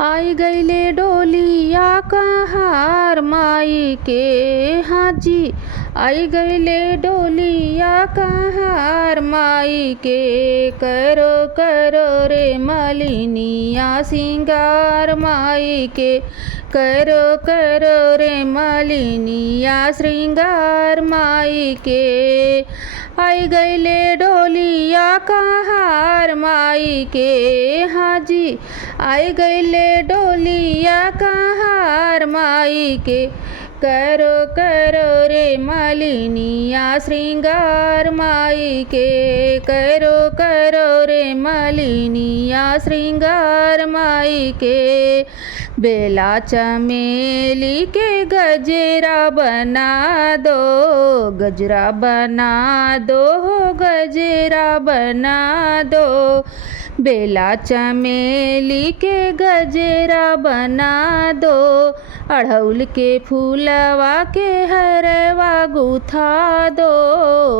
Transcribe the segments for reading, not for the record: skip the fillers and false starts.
आई गईले डोलिया कहार माई के हाजी। आई गईले डोलिया कहार माई के। करो करो रे मलिनिया सिंगार माई के। करो करो रे मलिनिया श्रृंगार माई के। आई गईले डोलिया कहार माई के हाजी। आई गईले डोलिया कहार माई के। करो करो रे मलिनिया श्रृंगार माई के। करो करो रे मलिनिया श्रृंगार माई के। बेला चमेली के गजरा बना दो। गजरा बना दो गजरा बना दो। बेला चमेली के गजरा बना दो। अड़हुल के फूलवा के हरवा गुथा दो।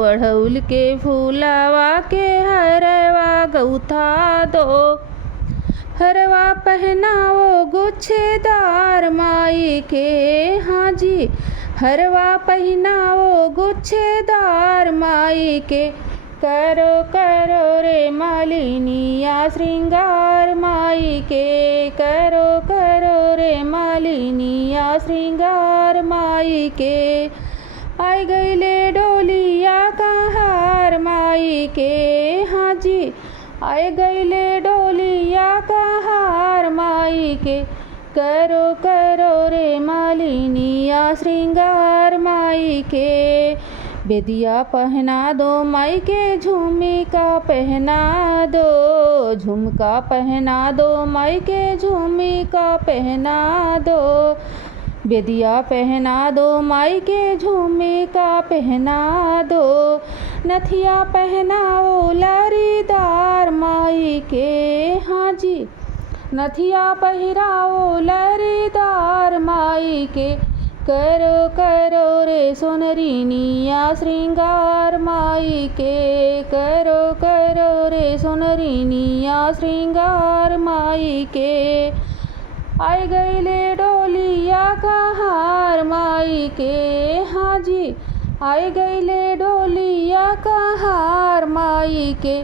अड़हुल के फूलवा के हरवा गुथा दो। हरवा पहनाओ गुच्छेदार माई के हाजी। हरवा पहनाओ गुच्छेदार माई के। करो करो रे मलिनिया श्रृंगार माई के। करो करो रे मलिनिया श्रृंगार माई के। आई गईले डोलिया कहार माई के हाजी। आई गईले डोलिया कहार माई के। करो करो रे मलिनिया श्रृंगार माई के। बेदिया पहना दो माई के। झुमका पहना दो। झुमका पहना दो माई के। झुमका पहना दो। बेदिया पहना दो माई के। झुमका पहना दो। नथिया पहनाओ लरीदार माई के हाजी। नथिया पहिराओ लरीदार माई के। करो करो रे सोनरिनिया श्रृंगार माई के। करो करो रे सोनरिनिया श्रृंगार माई के। आई गईले डोलिया कहार माई के हाजी। आई गईले डोलिया कहार माई के।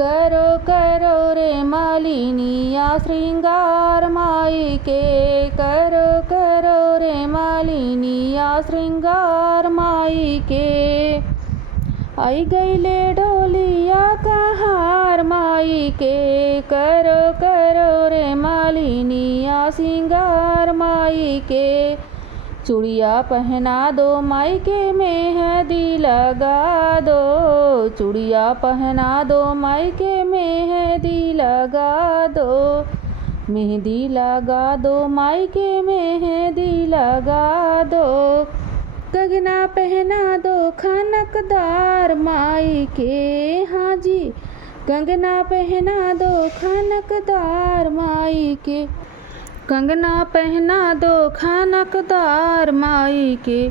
करो करो रे मलिनिया श्रृंगार माई के। करो करो रे मलिनिया श्रृंगार माई के। आई गईले डोलिया कहार माई के। करो करो रे मलिनिया श्रृंगार माई के। चूड़िया पहना दो माई के। मेहंदी लगा दो। चूड़िया पहना दो माई के। मेहंदी लगा दो। मेहंदी लगा दो माई के। मेहंदी लगा दो। कंगना पहना दो खनकदार माई के हाजी। कंगना पहना दो खनकदार माई के। कंगना पहना दो खनकदार माई के।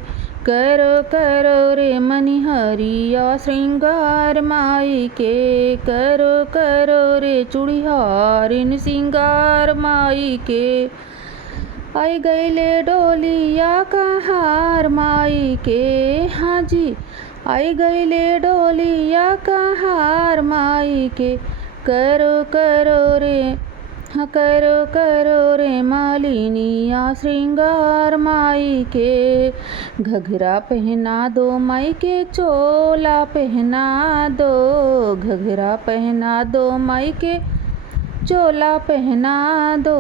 करो करो रे मनिहरिया श्रृंगार माई के। करो करो रे चूड़िहारिन श्रृंगार माई के। आई गईले डोलिया कहार माई के हाजी। आई गईले डोलिया कहार माई के। करो करो रे करो करो रे मलिनिया श्रृंगार माई के। घघरा पहना दो माई के। चोला पहना दो। घघरा पहना दो माई के। चोला पहना दो।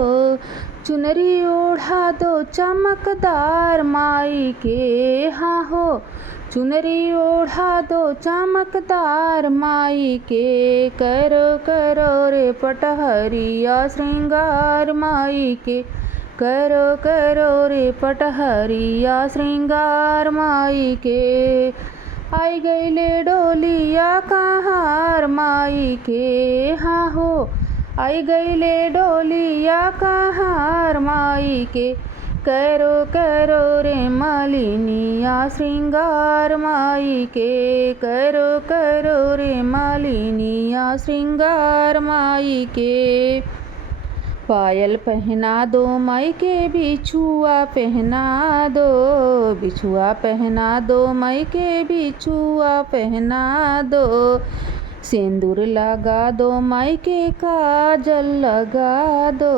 चुनरी ओढ़ा दो चमकदार माई के हाँ हो। चुनरी ओढ़ा दो चमकदार माई के। करो करो रे पटहरिया श्रृंगार माई के। करो करो रे पटहरिया श्रृंगार माई के। आई गईले डोलिया कहार माई के हाँ हो। आई गईले डोलिया कहार माई के। करो करो रे मलिनिया श्रृंगार माई के। करो करो रे मलिनिया श्रृंगार माई के। पायल पहना दो माई के बिछुआ पहना दो, बिछुआ पहना दो माई के बिछुआ पहना दो। सिंदूर लगा दो माई के काजल लगा दो,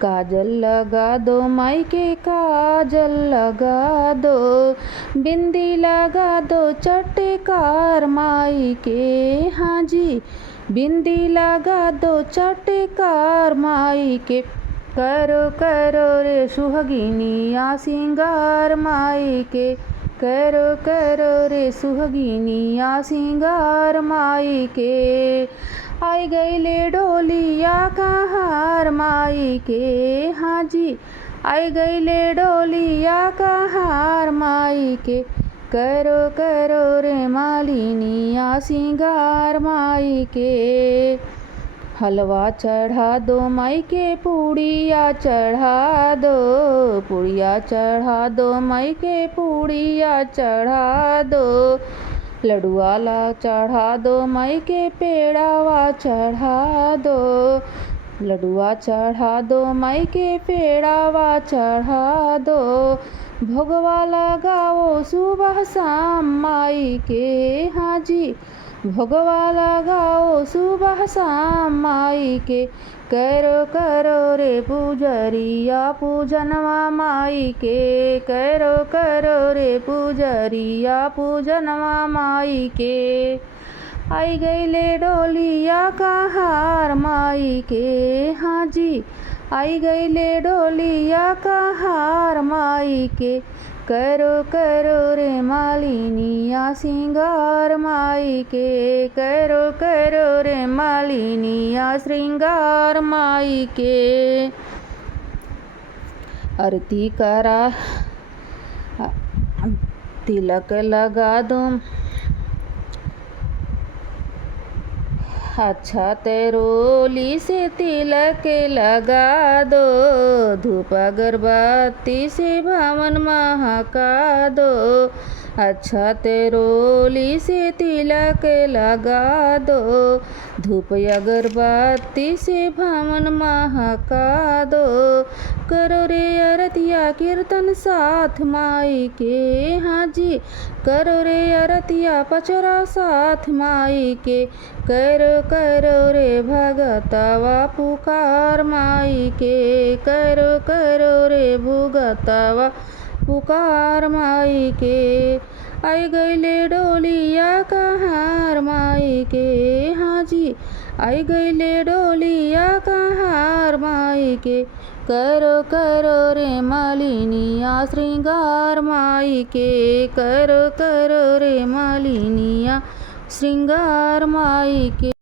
काजल लगा दो माई के काजल लगा दो। बिंदी लगा दो चटकार माई के, हाँ जी बिंदी लगा दो चटकार माई के। करो करो रे सुहागिनिया सिंगार माई के, करो करो रे सुहागिनिया सिंगार माई के। आई गईले डोलिया कहार माई के, हाँ जी आई गईले डोलिया कहार माई के। करो करो रे मालिनिया सिंगार माई के। हलवा चढ़ा दो माई के पूड़िया चढ़ा दो, पूड़िया चढ़ा दो माई के पूड़िया चढ़ा दो। लडुआ ला चढ़ा दो माई के पेड़ावा चढ़ा दो, लडुआ चढ़ा दो माई के पेड़ावा चढ़ा दो। भोगवा लगाओ सुबह शाम माई के, हाँ जी भोगवा लगाओ सुबह शाम माई के। करो करो रे पूजरिया पूजनवा माई के, करो करो रे पूजरिया पूजनवा माई के। आई गईले डोलिया कहार माई के, हाँ जी आई गईले डोलिया कहार माई के। करो करो रे मालिनिया सिंगार माई के, करो करो रे मालिनिया श्रृंगार माई के। आरती करा तिलक लगा दो, अच्छा तेरोली से तिलक लगा दो। धूप अगरबत्ती से भवन महका दो, अच्छा तेरोली से तिलक लगा दो। धूप अगरबत्ती से भवन महका दो। करो रे अरतिया कीर्तन साथ माई के, हाँ जी करो रे अरतिया पचरा साथ माई के। करो करो रे भगतवा पुकार माई के, करो करो रे भुगतवा पुकार माई के। आई गईले डोलिया कहार माई के, हाँ जी आई गईले डोलिया कहार माई के। करो करो रे मालिनिया श्रृंगार माई के, करो करो रे मालिनिया श्रृंगार माई के।